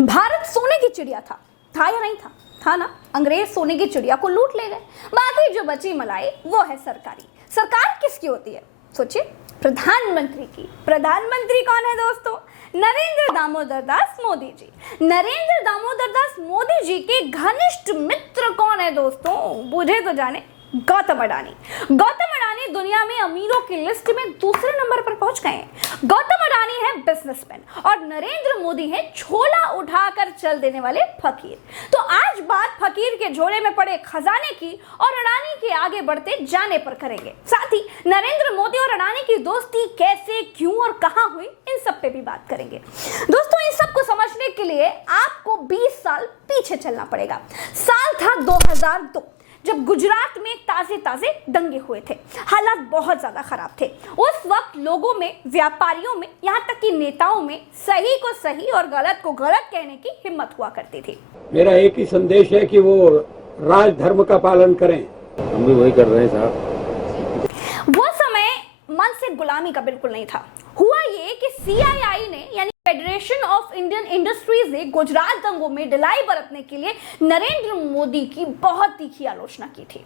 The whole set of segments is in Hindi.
भारत सोने की चिड़िया था या नहीं था? था ना। अंग्रेज सोने की चिड़िया को लूट ले गए, बाकी जो बची मलाई वो है सरकारी। सरकार किसकी होती है? सोचिए, प्रधानमंत्री की। प्रधानमंत्री कौन है दोस्तों? नरेंद्र दामोदर दास मोदी जी। नरेंद्र दामोदर दास मोदी जी के घनिष्ठ मित्र कौन है दोस्तों? बुझे तो जाने, गौतम अडानी। गौतम अडानी दुनिया में अमीरों की लिस्ट में दूसरे नंबर पर पहुंच गए हैं। गौतम अडानी है बिजनेसमैन और नरेंद्र मोदी है छोला उठाकर चल देने वाले फकीर। तो आज बात फकीर के झोले में पड़े खजाने की और अडानी के आगे बढ़ते जाने पर करेंगे। साथ ही नरेंद्र मोदी और अडानी की दोस्ती कैसे, क्यों और कहां हुई, इन सब पे भी बात करेंगे। दोस्तों, इन सब को समझने के लिए आपको 20 साल पीछे चलना पड़ेगा। साल था 2002, जब गुजरात में ताजे ताजे दंगे हुए थे। हालात बहुत ज्यादा खराब थे। उस वक्त लोगों में, व्यापारियों में, यहाँ तक कि नेताओं में सही को सही और गलत को गलत कहने की हिम्मत हुआ करती थी। मेरा एक ही संदेश है कि वो राजधर्म का पालन करें। हम भी वही कर रहे हैं साहब। वो समय मन से गुलामी का बिल्कुल नहीं था। हुआ ये कि सीआईआई ने, यानी फेडरेशन ऑफ इंडियन इंडस्ट्रीज ने गुजरात दंगों में ढिलाई बरतने के लिए नरेंद्र मोदी की बहुत तीखी आलोचना की थी।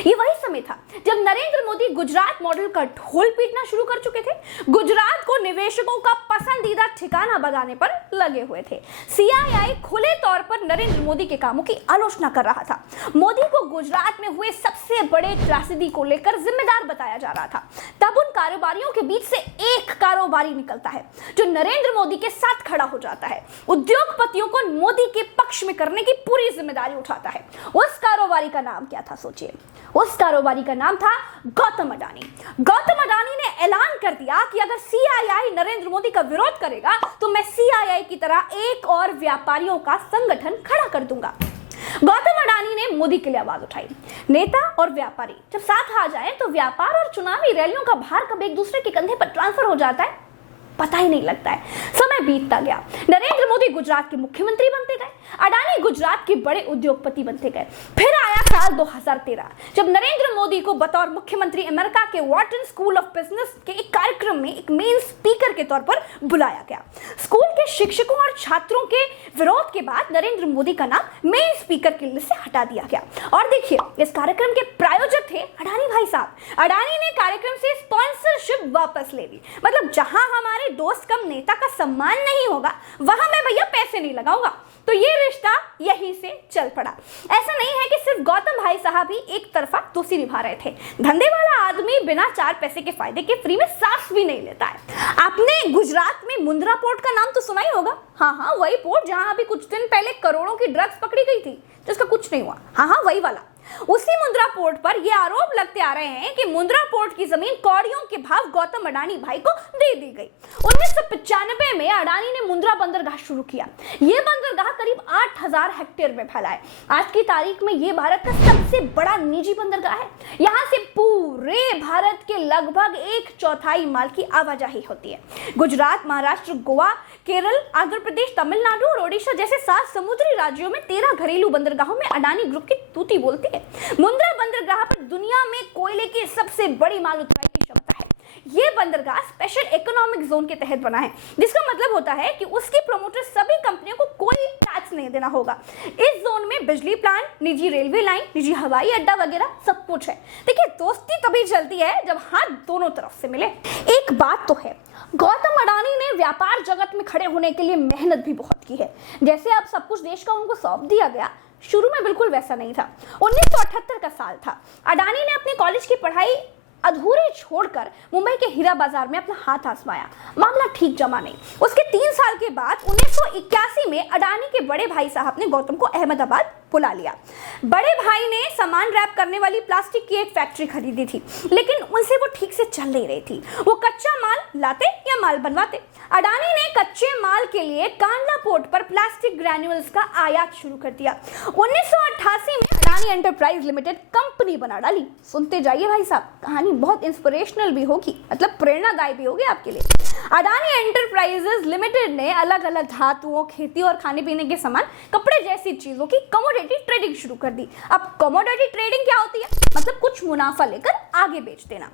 ये वही समय था जब नरेंद्र मोदी गुजरात मॉडल का ढोल पीटना शुरू कर चुके थे। गुजरात को निवेशकों का पसंदीदा ठिकाना बनाने पर लगे हुए थे। सीआईआई खुले तौर पर नरेंद्र मोदी के कामों की आलोचना कर रहा था। मोदी को गुजरात में हुए सबसे बड़े त्रासदी को लेकर जिम्मेदार बताया जा रहा था। तब उन कारोबारियों के बीच से एक कारोबारी निकलता है जो नरेंद्र मोदी के साथ खड़ा हो जाता है। उद्योगपतियों को मोदी के पक्ष में करने की पूरी जिम्मेदारी उठाता है। उस कारोबारी का नाम क्या था? सोचिए, उस कारोबारी का नाम था गौतम अडानी। गौतम अडानी ने ऐलान कर दिया कि अगर सीआईआई नरेंद्र मोदी का विरोध करेगा तो मैं सीआईआई की तरह एक और व्यापारियों का संगठन खड़ा कर दूंगा। गौतम अडानी ने मोदी के लिए आवाज उठाई। नेता और व्यापारी जब साथ आ जाए तो व्यापार और चुनावी रैलियों का भार कब एक दूसरे के कंधे पर ट्रांसफर हो जाता है पता ही नहीं लगता है। समय बीतता गया। नरेंद्र मोदी गुजरात के मुख्यमंत्री बनते गए, अडानी गुजरात के बड़े उद्योगपति बनते गए। फिर आया साल 2013, जब नरेंद्र मोदी को बतौर मुख्यमंत्री अमेरिका के वॉर्टन स्कूल ऑफ बिजनेस के एक कार्यक्रम में एक मेन स्पीकर के तौर पर बुलाया गया। स्कूल के शिक्षकों और छात्रों के विरोध के बाद नरेंद्र मोदी का नाम मेन स्पीकर की लिस्ट से हटा दिया गया। और देखिए, इस कार्यक्रम के प्रायोजक थे अडानी भाई साहब। अडानी ने कार्यक्रम से स्पॉन्सरशिप वापस ले ली। मतलब जहां हमारे दोस्त कम नेता का सम्मान नहीं होगा, वहां मैं भैया पैसे नहीं लगाऊंगा। तो ये रिश्ता यहीं से चल पड़ा। ऐसा नहीं है कि सिर्फ गौतम भाई साहब ही एक तरफा दोस्ती निभा रहे थे। धंधे वाला आदमी बिना 4 पैसे के फायदे के फ्री में सांस भी नहीं लेता है। आपने गुजरात में मुंद्रा पोर्ट का नाम तो सुना ही होगा। हाँ, वही पोर्ट जहां अभी कुछ दिन पहले करोड़ों की ड्रग्स पकड़ी गई थी, जिसका कुछ नहीं हुआ। हाँ, वही वाला। उसी मुंद्रा पोर्ट पर यह आरोप लगते आ रहे हैं कि मुंद्रा पोर्ट की जमीन कौड़ियों के भाव गौतम अडानी भाई को दे दी गई। 1995 में अडानी ने मुंद्रा बंदरगाह शुरू किया। यह बंदरगाह करीब 8000 हेक्टेयर में फैला है। आज की तारीख में यह भारत का सबसे बड़ा निजी बंदरगाह है। यहां से पूरे भारत के लगभग 1/4 माल की आवाजाही होती है। गुजरात, महाराष्ट्र, गोवा, केरल, आंध्र प्रदेश, तमिलनाडु और ओडिशा जैसे 7 समुद्री राज्यों में 13 घरेलू बंदरगाहों में अडानी ग्रुप की तूती बोलती है। मुंद्रा बंदरगाह पर दुनिया में कोयले की सबसे बड़ी माल उठाई की क्षमता है। यह बंदरगाह स्पेशल इकोनॉमिक जोन के तहत बना है, जिसका मतलब होता है कि उसकी प्रमोटर सभी कंपनियों को कोई टैक्स नहीं देना होगा। इस जोन में बिजली प्लांट, निजी रेलवे लाइन, निजी हवाई अड्डा वगैरह सब कुछ है। देखिए, दोस्ती तभी चलती है जब हाथ दोनों तरफ से मिले। एक बात तो है, गौतम अडानी ने व्यापार जगत में खड़े होने के लिए मेहनत भी बहुत की है। जैसे अब सब कुछ देश का उनको सौंप दिया गया, शुरू में बिल्कुल वैसा नहीं था। 1978 का साल था। अडानी ने अपनी कॉलेज की पढ़ाई अधूरी छोड़कर मुंबई के हीरा बाजार में अपना हाथ आजमाया। मामला ठीक जमा नहीं। उसके 3 साल के बाद 1981 में अडानी के बड़े भाई साहब ने गौतम को अहमदाबाद बुला लिया। बड़े भाई ने सामान रैप करने वाली प्लास्टिक की एक फैक्ट्री खरीदी थी, लेकिन उनसे वो ठीक से चल नहीं रही थी। वो कच्चा माल लाते या माल बनवाते। अडानी ने कच्चे माल के लिए कांडला पोर्ट पर प्लास्टिक ग्रैन्यूल्स का आयात शुरू कर दिया। 1988 में अडानी एंटरप्राइज लिमिटेड कंपनी बना डाली। सुनते जाइए भाई साहब, कहानी बहुत इंस्पिरेशनल भी होगी, मतलब प्रेरणादायी भी होगी आपके लिए। अडानी एंटरप्राइजेज लिमिटेड ने अलग अलग धातुओं, खेती और खाने पीने के सामान, कपड़े जैसी चीजों की कमोडिटी कमोडिटी ट्रेडिंग शुरू कर दी। अब कमोडिटी ट्रेडिंग क्या होती है? मतलब कुछ मुनाफा लेकर आगे बेच देना।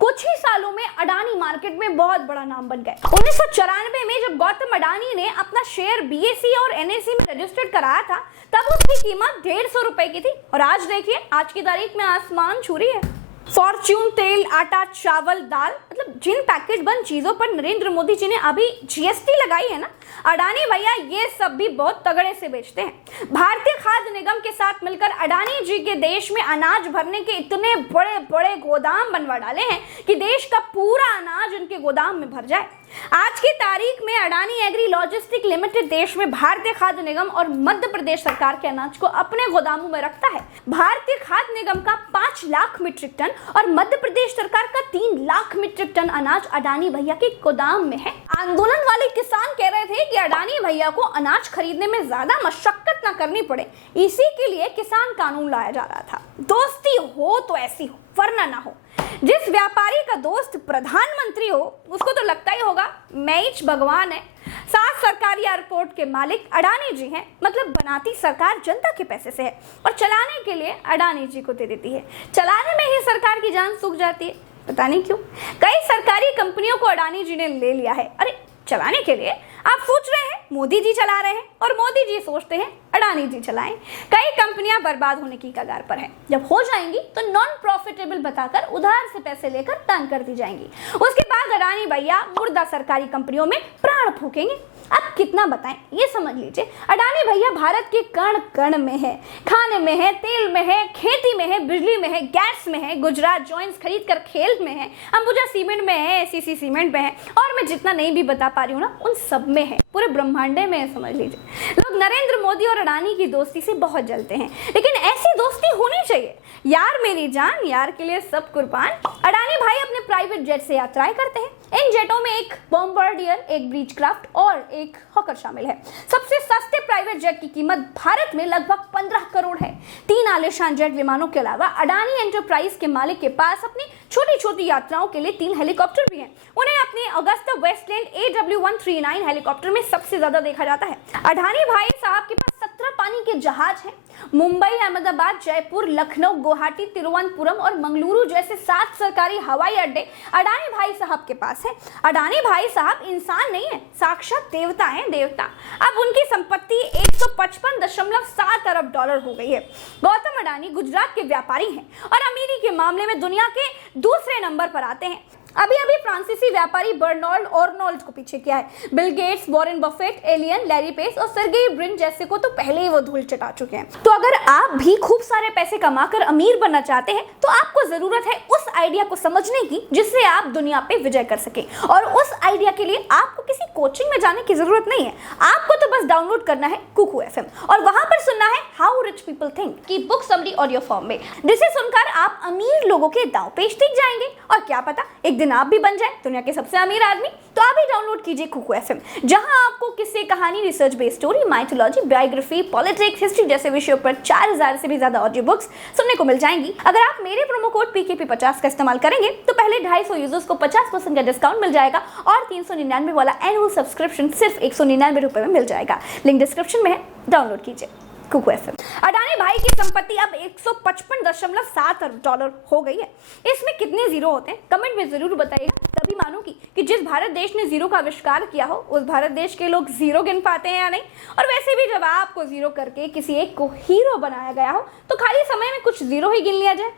कुछ ही सालों में अडानी मार्केट में बहुत बड़ा नाम बन गए। 1994 में जब गौतम अडानी ने अपना शेयर बीएसई और एनएसई में रजिस्टर्ड कराया था, तब उसकी कीमत 150 रुपए की थी। और आज देखिए, आज की तारीख में आसमान छू रही है। फॉर्च्यून तेल, आटा, चावल, दाल, मतलब जिन पैकेट बंद चीजों पर नरेंद्र मोदी जी ने अभी जीएसटी लगाई है ना, अडानी भैया ये सब भी बहुत तगड़े से बेचते हैं। भारतीय खाद्य निगम के साथ मिलकर अडानी जी के देश में अनाज भरने के इतने बड़े बड़े गोदाम बनवा डाले हैं कि देश का पूरा अनाज उनके गोदाम में भर जाए। आज की तारीख में अडानी एग्री लॉजिस्टिक लिमिटेड देश में भारतीय खाद्य निगम और मध्य प्रदेश सरकार के अनाज को अपने गोदामों में रखता है। भारतीय खाद्य निगम का 5 लाख मीट्रिक टन और मध्य प्रदेश सरकार का 3 लाख मीट्रिक टन अनाज अडानी भैया के गोदाम में है। आंदोलन वाले किसान कह रहे थे कि अडानी भैया को अनाज खरीदने में ज्यादा मशक्कत न करनी पड़े, इसी के लिए किसान कानून लाया जा रहा था। दोस्ती हो तो ऐसी हो, वरना ना हो। जिस व्यापारी का दोस्त प्रधानमंत्री हो, उसको तो लगता ही होगा मैच भगवान है। 7 सरकारी एयरपोर्ट के मालिक अडानी जी हैं, मतलब बनाती सरकार जनता के पैसे से है और चलाने के लिए अडानी जी को दे देती है। चलाने में ही सरकार की जान सूख जाती है, पता नहीं क्यों। कई सरकारी कंपनियों को अडानी जी ने ले लिया है। अरे चलाने के लिए आप सोच रहे हैं मोदी जी चला रहे हैं और मोदी जी सोचते हैं अडानी जी चलाएं। कई कंपनियां बर्बाद होने की कगार पर हैं। जब हो जाएंगी तो नॉन प्रॉफिटेबल बताकर उधार से पैसे लेकर टर्न कर दी जाएंगी। उसके बाद अडानी भैया मुर्दा सरकारी कंपनियों में प्राण फूकेंगे। अब कितना बताएं, ये समझ लीजिए, अडानी भैया भारत के कण कण में है। खाने में है, तेल में है, खेती में है, बिजली में है, गैस में है, गुजरात जॉइंट्स खरीद कर खेल में है, अंबुजा सीमेंट में है, एसीसी सीमेंट में है, और मैं जितना नहीं भी बता पा रही हूँ ना, उन सब में है, पूरे ब्रह्मांडे में है, समझ लीजिए। लोग नरेंद्र मोदी और अडानी की दोस्ती से बहुत जलते हैं, लेकिन ऐसी दोस्ती होनी चाहिए। यार मेरी जान, यार के लिए सब कुर्बान। अडानी भाई अपने प्राइवेट जेट से यात्राएं करते हैं। इन जेटों में एक बॉम्बार्डियर, एक ब्रीचक्राफ्ट और एक हॉकर शामिल है। सबसे सस्ते प्राइवेट जेट की कीमत भारत में लगभग 15 करोड़ है। 3 आलीशान जेट विमानों के अलावा अडानी एंटरप्राइज के मालिक के पास अपनी छोटी छोटी यात्राओं के लिए 3 हेलीकॉप्टर भी हैं। उन्हें अपने अगस्ता वेस्टलैंड AW139 हेलीकॉप्टर में सबसे ज्यादा देखा जाता है। अडानी भाई साहब के पास 17 पानी के जहाज हैं। मुंबई, अहमदाबाद, जयपुर, लखनऊ, गुवाहाटी, तिरुवनंतपुरम और मंगलुरु जैसे 7 सरकारी हवाई अड्डे अडानी भाई साहब के पास है। अडानी भाई साहब इंसान नहीं है, साक्षात देवता हैं, देवता। अब उनकी संपत्ति 155.7 अरब डॉलर हो गई है। गौतम अडानी गुजरात के व्यापारी हैं और अमीरी के मामले में दुनिया के दूसरे नंबर पर आते हैं। अभी फ्रांसीसी व्यापारी बर्नार्ड आर्नोल्ड को पीछे किया है। Bill Gates, Warren Buffett, alien, Larry page और सर्गेई ब्रिन जैसे को तो पहले ही वो धूल चटा चुके हैं। तो अगर आप भी खूब सारे पैसे कमाकर अमीर बनना चाहते हैं तो आपको जरूरत है उस आइडिया को समझने की जिससे आप दुनिया पे विजय कर सके। और उस आइडिया के लिए आपको किसी कोचिंग में जाने की जरूरत नहीं है। आपको तो बस डाउनलोड करना है कुकू FM और वहां पर सुनना है हाउ रिच पीपल थिंक की बुक समरी ऑडियो फॉर्म में, जिसे सुनकर आप अमीर लोगों के दांव पेच दिख जाएंगे। और क्या पता एक दिन आप भी बन जाए दुनिया के सबसे अमीर आदमी। तो आप ही डाउनलोड कीजिए कुकू FM, जहां आपको किस्से, कहानी, research based story, mythology, biography, politics, history जैसे विषयों पर 4000 से भी ज्यादा ऑडियो बुक्स सुनने को मिल जाएंगी। अगर आप मेरे प्रोमो कोड PKP50 का इस्तेमाल करेंगे तो पहले 250 यूजर्स को 50% का डिस्काउंट मिल जाएगा और 399 वाला एनुअल सब्सक्रिप्शन सिर्फ 199 रुपए में मिल जाएगा। लिंक डिस्क्रिप्शन में है, डाउनलोड कीजिए कुकू FM। अडानी भाई की संपत्ति अब 155.7 अरब डॉलर हो गई है। इसमें कितने जीरो होते हैं कमेंट में जरूर बताइएगा, तभी मानूंगी कि जिस भारत देश ने जीरो का आविष्कार किया हो उस भारत देश के लोग जीरो गिन पाते हैं या नहीं। और वैसे भी जब आपको जीरो करके किसी एक को हीरो बनाया गया हो तो खाली समय में कुछ जीरो ही गिन लिया जाए।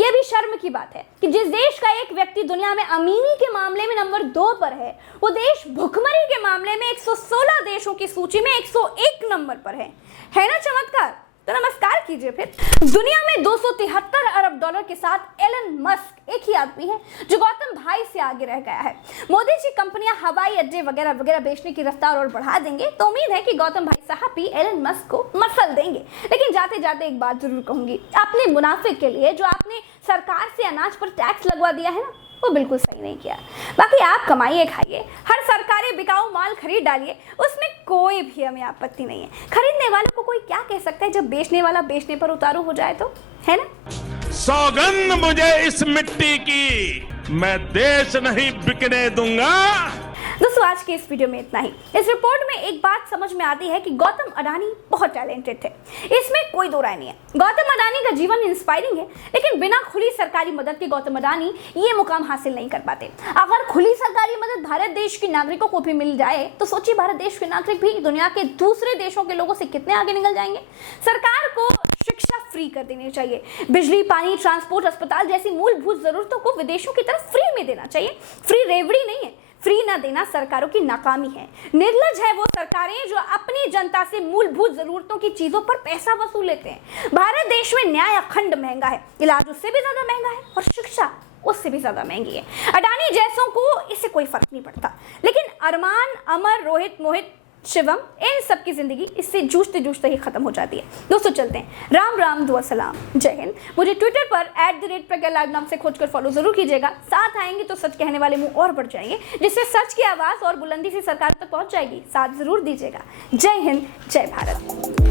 यह भी शर्म की बात है कि जिस देश का एक व्यक्ति दुनिया में अमीरी के मामले में नंबर 2 पर है, वो देश भुखमरी के मामले में 116 देशों की सूची में 101 नंबर पर है ना चमत्कार? तो नमस्कार कीजिए फिर। दुनिया में 273 अरब डॉलर के साथ एलन मस्क एक ही आदमी है जो गौतम भाई से आगे रह गया है। मोदी जी कंपनियां हवाई अड्डे वगैरह वगैरह बेचने की रफ्तार और बढ़ा देंगे तो उम्मीद है कि गौतम भाई साहब भी एलन मस्क को मसल देंगे। लेकिन जाते जाते एक बात जरूर कहूंगी, अपने मुनाफे के लिए जो आपने सरकार से अनाज पर टैक्स लगवा दिया है ना, वो बिल्कुल सही नहीं किया। बाकी आप कमाइए, खाइए, हर सरकारी बिकाऊ माल खरीद डालिए, उसमें कोई भी हमें आपत्ति नहीं है। खरीदने वालों को कोई क्या कह सकता है जब बेचने वाला बेचने पर उतारू हो जाए तो, है ना? सौगंध मुझे इस मिट्टी की, मैं देश नहीं बिकने दूंगा। दोस्तों आज के इस वीडियो में इतना ही। इस रिपोर्ट में एक बात समझ में आती है कि गौतम अडानी बहुत टैलेंटेड थे, इसमें कोई दो राय नहीं है। गौतम अडानी का जीवन इंस्पायरिंग है, लेकिन बिना खुली सरकारी मदद के गौतम अडानी ये मुकाम हासिल नहीं कर पाते। अगर खुली सरकारी मदद भारत देश के नागरिकों को भी मिल जाए तो सोचिए भारत देश के नागरिक भी दुनिया के दूसरे देशों के लोगों से कितने आगे निकल जाएंगे। सरकार को शिक्षा फ्री कर देनी चाहिए, बिजली, पानी, ट्रांसपोर्ट, अस्पताल जैसी मूलभूत जरूरतों को विदेशों की तरफ फ्री में देना चाहिए। फ्री रेवड़ी नहीं है, फ्री ना देना सरकारों की नाकामी है। निर्लज है वो सरकारें जो अपनी जनता से मूलभूत जरूरतों की चीजों पर पैसा वसूल लेते हैं। भारत देश में न्याय अखंड महंगा है, इलाज उससे भी ज्यादा महंगा है और शिक्षा उससे भी ज्यादा महंगी है। अडानी जैसों को इससे कोई फर्क नहीं पड़ता, लेकिन अरमान, अमर, रोहित, मोहित, शिवम, इन सबकी जिंदगी इससे जूझते जूझते ही खत्म हो जाती है। दोस्तों चलते हैं, राम राम, दुआ सलाम, जय हिंद। मुझे ट्विटर पर @प्रज्ञालाल नाम से खोजकर फॉलो जरूर कीजिएगा। साथ आएंगे तो सच कहने वाले मुंह और बढ़ जाएंगे, जिससे सच की आवाज और बुलंदी से सरकार तक पहुंच जाएगी। साथ जरूर दीजिएगा। जय हिंद, जय भारत।